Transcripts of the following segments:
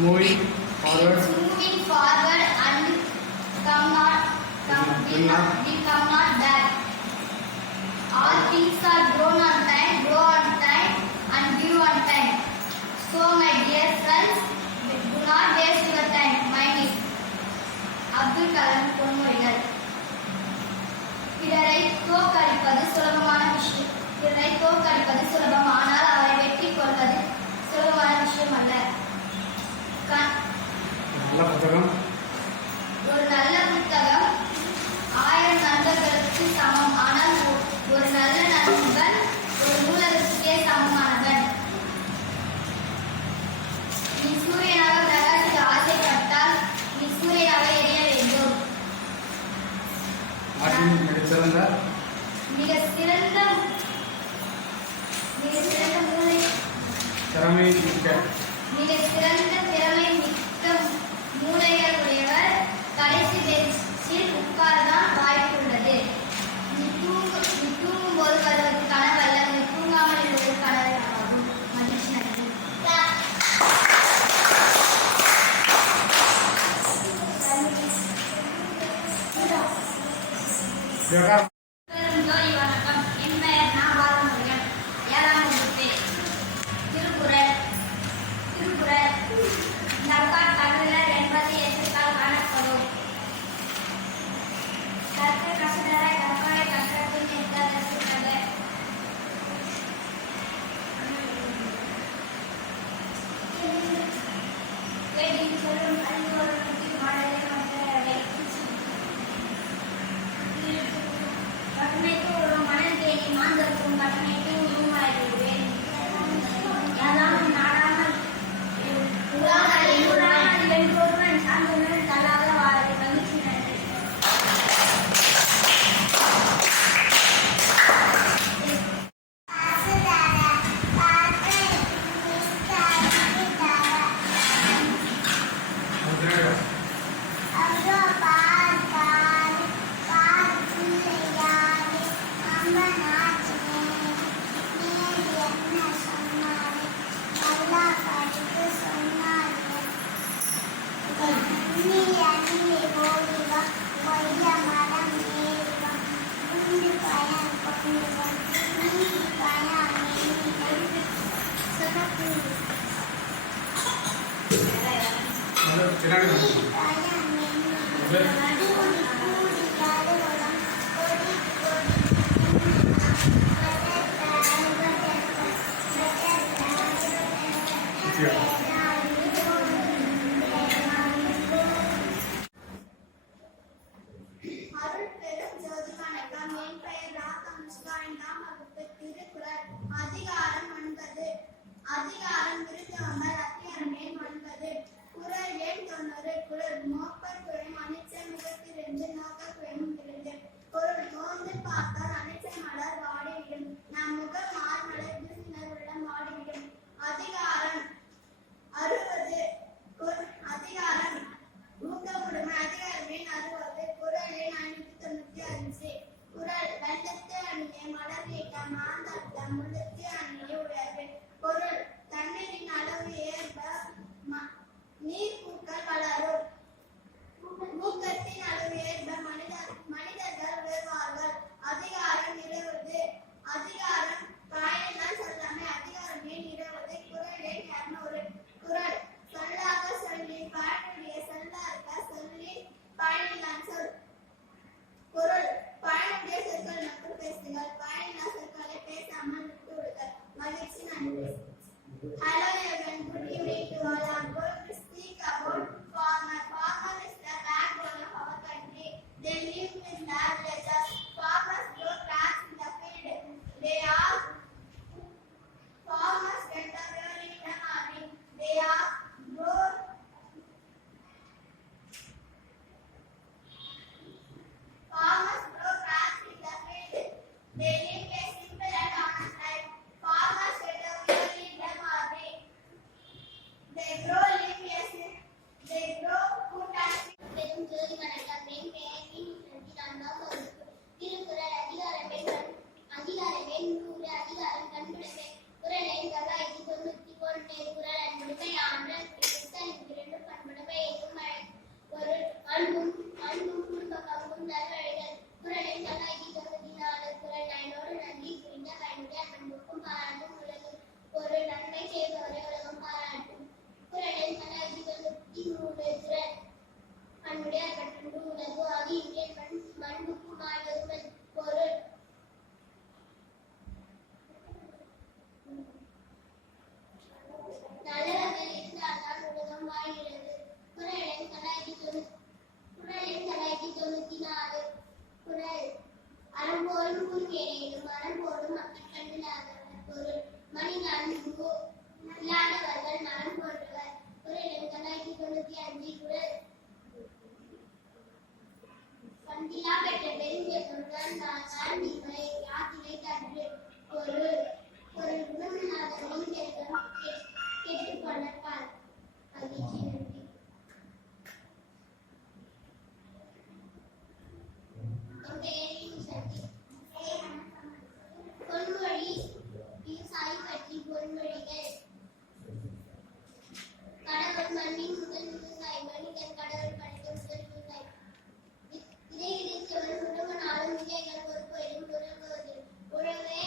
Moving forward and will come not back. All things are grown on time, grow on time, and give on time. So, my dear friends, do not waste your time. Mind it. Abdul Kalam பொன்மொழிகள். பிறரை தோற்கடிப்பது சுலபமான விஷயம். பிறரை தோற்கடிப்பது சுலபம், ஆனால் அவரை வெற்றி கொள்வது சுலபமான விஷயம் அல்ல. ஒரு நல்ல புத்தகம் 1000 நண்பர்களுக்கு சமம், ஆனால் ஒரு நல்ல நண்பன் ஒரு நூலகத்துக்கே சமமானவன். நீ சூரியனாக பிரகாசிக்க ஆசைப்பட்டால் நீ சூரியனாக எரிய வேண்டும். மிக சிறந்த திறமை மிக்க மூளைகள் உடையவர் கடைசி பெஞ்சில் உட்காரதான் வாய்ப்புள்ளது. நீ தூங்கும் போது வருவது கனவு அல்ல, நீ தூங்காமல் இருப்பது கனவு ஆகும். மகிழ்ச்சி. நன்றி. வணக்கம். என் பெயர் பாலமுருகன். 7ஆம் வகுப்பு. திருக்குறள். நற்கால் தமிழர் என்பது எதிர்கால் காணப்படும். கற்க கசடர கற்பாரை கற்றபின் நிற்கதற்குள்ளது. வேதியில் சொல்லும் அறிவுறுத்தி மாடலை மற்றவை. கட்டணைக்கு ஒரு மணல் தேடி மாந்தருக்கும் கட்டணைக்கு உருமாறுவேன். யாதாலும் நாடாமல் என்பொருவன் சார்ந்துடன் தள்ளாத வாழை. மகிழ்ச்சி. நன்றி. அருள் பெரும் ஜோதி வணக்கம். என் பெயர் ராகம்ஸ்கா. 5ஆம் வகுப்பு. திருக்குறள். அதிகாரம் 9. அதிகாரம் விருந்தோம்பல். அதிகாரம் எண் 9. குறள் எண் 90. குறள் மோப்பர் குறையும் அனிச்சை முகத்திலிருந்து நோக்கக் குறையும் விருந்து. பொருள் மோந்து பார்த்தால் அனிச்சை மலர் வாடிவிடும், நம் முகம் மார்மலர் விருந்தினர் உள்ளம் வாடிவிடும். அதிகாரம் 60. அதிகாரம் ஊக்கமுடைமை. அதிகாரம் எண் 60. குறள் எண் 595. குறள் வெள்ளத்து அணியை மலர் நீட்ட மாந்தர்த்தம் முள்ளத்து அணியை உயர்வு. பொருள் தண்ணீரின் அளவு ஏற்ப நீர் பூக்கள் வளரும், ஊக்கத்தின் அளவு ஏற்ப மனிதர்கள் உயர்வார்கள். அதிகாரம் 20. அதிகாரம் பயனினால் சொல்லாமை. அதிகாரம் எண் 20. குறள் எண் 200. குறள் சொல்லாக சொல்லி பயனுடைய சொல்லாக சொல்லி பயனில்லான் சொல். பொருள் பயனுடைய சொற்கள் மட்டும் பேசுங்கள், பயனில்லா சொற்களை பேசாமல் விட்டு விடுங்கள். மகிழ்ச்சி. நன்றி. Hello everyone, good evening to all. I am going to speak about farmer. Farmer is the backbone of our country. They live in the villages. Farmers grow crops in the field. Farmers get up early in the morning. Farmers grow crops in the field. They live a simple and honest life. Farmers get up early in the morning. They grow food and பெரும் ஜோதி வணக்கம். என் பெயர் மீனி. 4ஆம் வகுப்பு. திருக்குறள். அதிகாரம் எண் 100. அதிகாரம் பண்புடைமை. குறள் எண் 991. குறள் அன்புடைமை. ஆற்றல் இரண்டு பண்புடைமை என்னும் பொருள் அன்பும் குடும்ப பங்கும் நல்வழிகள். குறள் எண் 994. குறள் நயனோடு நன்றி புரிந்த பயனுடைய அன்புக்கும் பாராட்டும் உலகு. பொருள் நன்மை செய்பவரை உலகம் பாராட்டும். குறள் எண் 993. குறள் அன்புடைய கட்டுண்டு உலகு ஆகி இந்தியன் மண்புக்கும் ஆழ்வது. பொருள் நல்லவர்கள் இருந்தால்தான் உலகம் வாழ்கிறது. குறள் எண் 994. குறள் அறம்போலும் கூர்மையிலும் மரம் போலும் மக்கள் கண்டில்லாதவர். பொருள் மனித அன்பு இல்லாதவர்கள் மரம் போன்றவர். குறள் எண் 995. குறள் கண்டிலா பெற்ற பெருஞ்செல்வர்கள் நான் நீமை யாத்திரை கன்று. பொருள் குணமில்லாதவரின் செல்வம் கெட்டுப் போனப்பால். மகிழ்ச்சி. நன்றி. பொன்மொழி. விவசாயி பற்றி பொன்மொழிகள். கடவுள் மண்ணின் முதல் விவசாயி. மனிதன் கடவுள் படைத்த முதல் விவசாயி. இதை விதைத்தவன் உழவனாலும் விதைகள் பொறுப்பையும் உறங்குவது. உழவே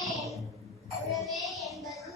என்பது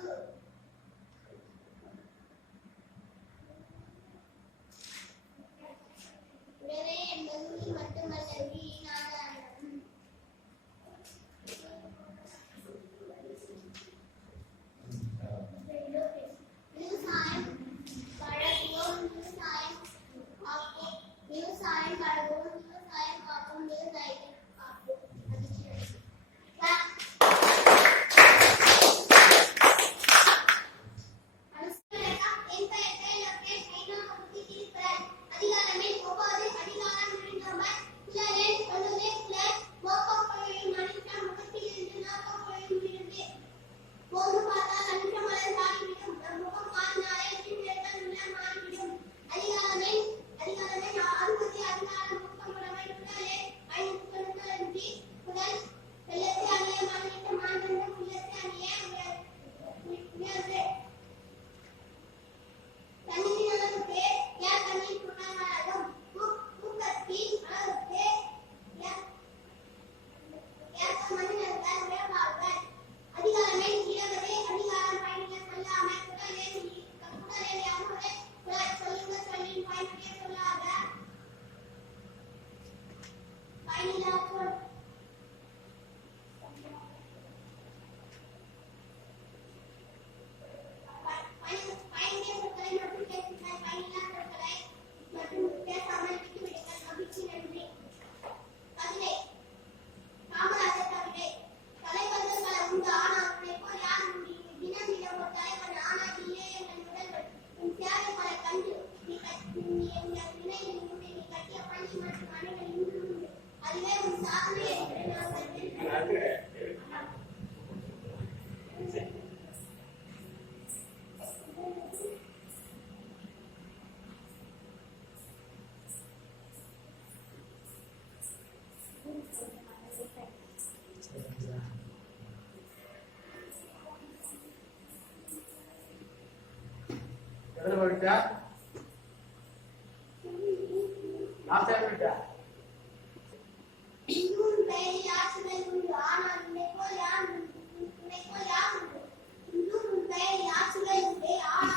விட்ட லாஸ்ட் டைம் விட்ட இன்னும் பேய் யாசுலை உண்டு ஆனால் இன்னைக்கோ யார் உண்டு இன்னும் பேய் யாசுலை உண்டு ஆனால்